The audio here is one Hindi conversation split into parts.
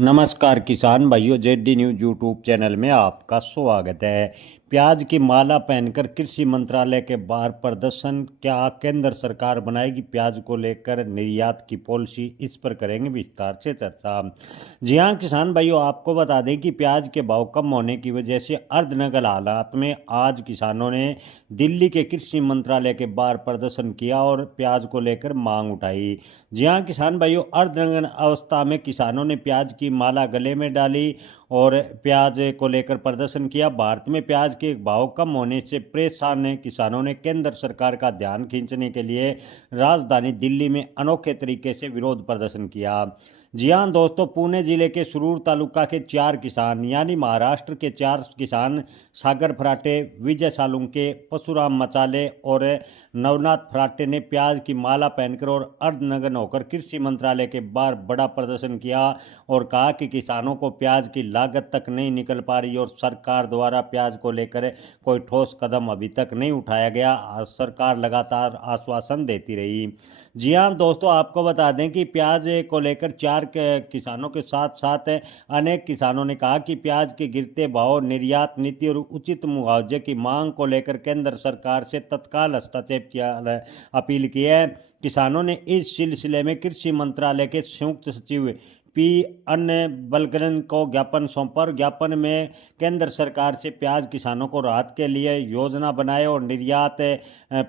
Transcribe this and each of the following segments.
नमस्कार किसान भाइयों, जेडी न्यूज यूट्यूब चैनल में आपका स्वागत है। प्याज की माला पहनकर कृषि मंत्रालय के बाहर प्रदर्शन, क्या केंद्र सरकार बनाएगी प्याज को लेकर निर्यात की पॉलिसी, इस पर करेंगे विस्तार से चर्चा। जी हां किसान भाइयों, आपको बता दें कि प्याज के भाव कम होने की वजह से अर्धनग्न हालात में आज किसानों ने दिल्ली के कृषि मंत्रालय के बाहर प्रदर्शन किया और प्याज को लेकर मांग उठाई। जी हां किसान भाइयों, अर्धनग्न अवस्था में किसानों ने प्याज की माला गले में डाली और प्याज को लेकर प्रदर्शन किया। भारत में प्याज के भाव कम होने से परेशान किसानों ने केंद्र सरकार का ध्यान खींचने के लिए राजधानी दिल्ली में अनोखे तरीके से विरोध प्रदर्शन किया। जी हां दोस्तों, पुणे जिले के सुरूर तालुका के 4 किसान यानी महाराष्ट्र के 4 किसान सागर फराटे, विजय सालुंके, परशुराम मचाले और नवनाथ फराटे ने प्याज की माला पहनकर और अर्धनग्न होकर कृषि मंत्रालय के बाहर बड़ा प्रदर्शन किया और कहा कि किसानों को प्याज की लागत तक नहीं निकल पा रही और सरकार द्वारा प्याज को लेकर कोई ठोस कदम अभी तक नहीं उठाया गया। सरकार लगातार आश्वासन देती रही। जी हां दोस्तों, आपको बता दें कि प्याज को लेकर 4 किसानों के साथ साथ अनेक किसानों ने कहा कि प्याज के गिरते भाव, निर्यात नीति और उचित मुआवजे की मांग को लेकर केंद्र सरकार से तत्काल हस्तक्षेप किया अपील की है। किसानों ने इस सिलसिले में कृषि मंत्रालय के संयुक्त सचिव पी अन्नबलगन को ज्ञापन सौंपा और ज्ञापन में केंद्र सरकार से प्याज किसानों को राहत के लिए योजना बनाए और निर्यात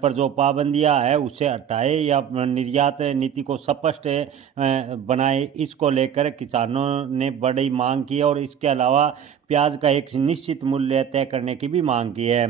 पर जो पाबंदियां है उसे हटाए या निर्यात नीति को स्पष्ट बनाए, इसको लेकर किसानों ने बड़ी मांग की है और इसके अलावा प्याज का एक निश्चित मूल्य तय करने की भी मांग की है।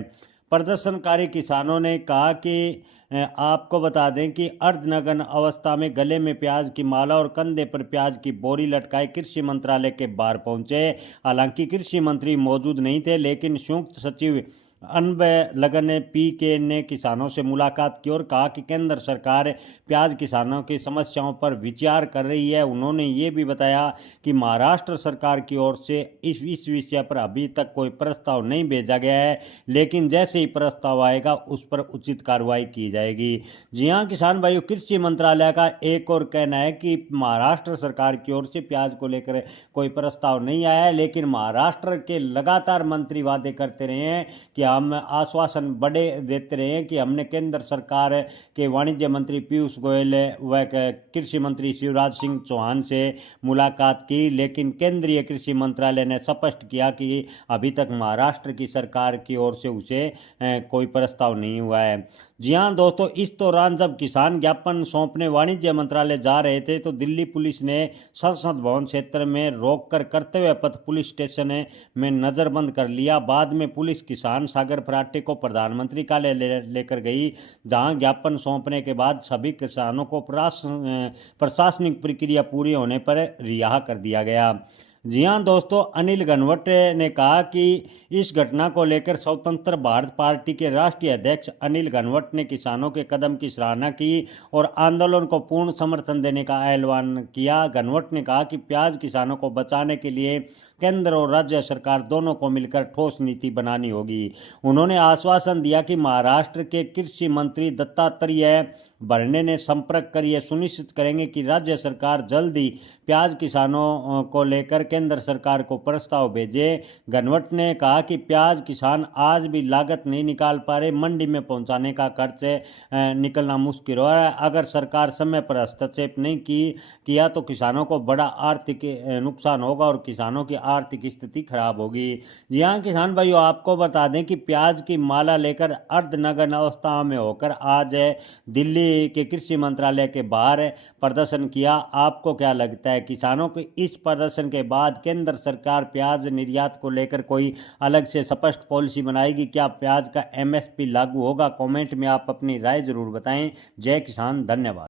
प्रदर्शनकारी किसानों ने कहा कि आपको बता दें कि अर्धनग्न अवस्था में गले में प्याज की माला और कंधे पर प्याज की बोरी लटकाए कृषि मंत्रालय के बाहर पहुंचे। हालांकि कृषि मंत्री मौजूद नहीं थे, लेकिन संयुक्त सचिव अन्बलगन पी के ने किसानों से मुलाकात की और कहा कि केंद्र सरकार प्याज किसानों की समस्याओं पर विचार कर रही है। उन्होंने ये भी बताया कि महाराष्ट्र सरकार की ओर से इस विषय पर अभी तक कोई प्रस्ताव नहीं भेजा गया है, लेकिन जैसे ही प्रस्ताव आएगा उस पर उचित कार्रवाई की जाएगी। जी हाँ किसान भाइयों, कृषि मंत्रालय का एक और कहना है कि महाराष्ट्र सरकार की ओर से प्याज को लेकर कोई प्रस्ताव नहीं आया है, लेकिन महाराष्ट्र के लगातार मंत्री वादे करते रहे हैं कि हम आश्वासन बड़े देते रहे हैं कि हमने केंद्र सरकार के वाणिज्य मंत्री पीयूष गोयल व कृषि मंत्री शिवराज सिंह चौहान से मुलाकात की, लेकिन केंद्रीय कृषि मंत्रालय ने स्पष्ट किया कि अभी तक महाराष्ट्र की सरकार की ओर से उसे कोई प्रस्ताव नहीं हुआ है। जी हाँ दोस्तों, इस दौरान जब किसान ज्ञापन सौंपने वाणिज्य मंत्रालय जा रहे थे तो दिल्ली पुलिस ने संसद भवन क्षेत्र में रोककर कर्तव्य पथ पुलिस स्टेशन में नजरबंद कर लिया। बाद में पुलिस किसान सागर फराटे को प्रधानमंत्री कार्यालय लेकर गई, जहां ज्ञापन सौंपने के बाद सभी किसानों को प्रशासनिक प्रक्रिया पूरी होने पर रिहा कर दिया गया। जी हां दोस्तों, अनिल घनवट ने कहा कि इस घटना को लेकर स्वतंत्र भारत पार्टी के राष्ट्रीय अध्यक्ष अनिल घनवट ने किसानों के कदम की सराहना की और आंदोलन को पूर्ण समर्थन देने का ऐलान किया। घनवट ने कहा कि प्याज किसानों को बचाने के लिए केंद्र और राज्य सरकार दोनों को मिलकर ठोस नीति बनानी होगी। उन्होंने आश्वासन दिया कि महाराष्ट्र के कृषि मंत्री दत्तात्रेय भरणे ने संपर्क कर यह सुनिश्चित करेंगे कि राज्य सरकार जल्द ही प्याज किसानों को लेकर केंद्र सरकार को प्रस्ताव भेजे। घनवट ने कहा कि प्याज किसान आज भी लागत नहीं निकाल पा रहे, मंडी में पहुंचाने का खर्च निकलना मुश्किल हो रहा है। अगर सरकार समय पर हस्तक्षेप नहीं किया तो किसानों को बड़ा आर्थिक नुकसान होगा और किसानों की आर्थिक स्थिति खराब होगी। जी हाँ किसान भाइयों, आपको बता दें कि प्याज की माला लेकर अर्धनग्न अवस्था में होकर आज दिल्ली के कृषि मंत्रालय के बाहर प्रदर्शन किया। आपको क्या लगता है, किसानों के इस प्रदर्शन के बाद केंद्र सरकार प्याज निर्यात को लेकर कोई अलग से स्पष्ट पॉलिसी बनाएगी? क्या प्याज का एमएसपी लागू होगा? कमेंट में आप अपनी राय जरूर बताएं। जय किसान, धन्यवाद।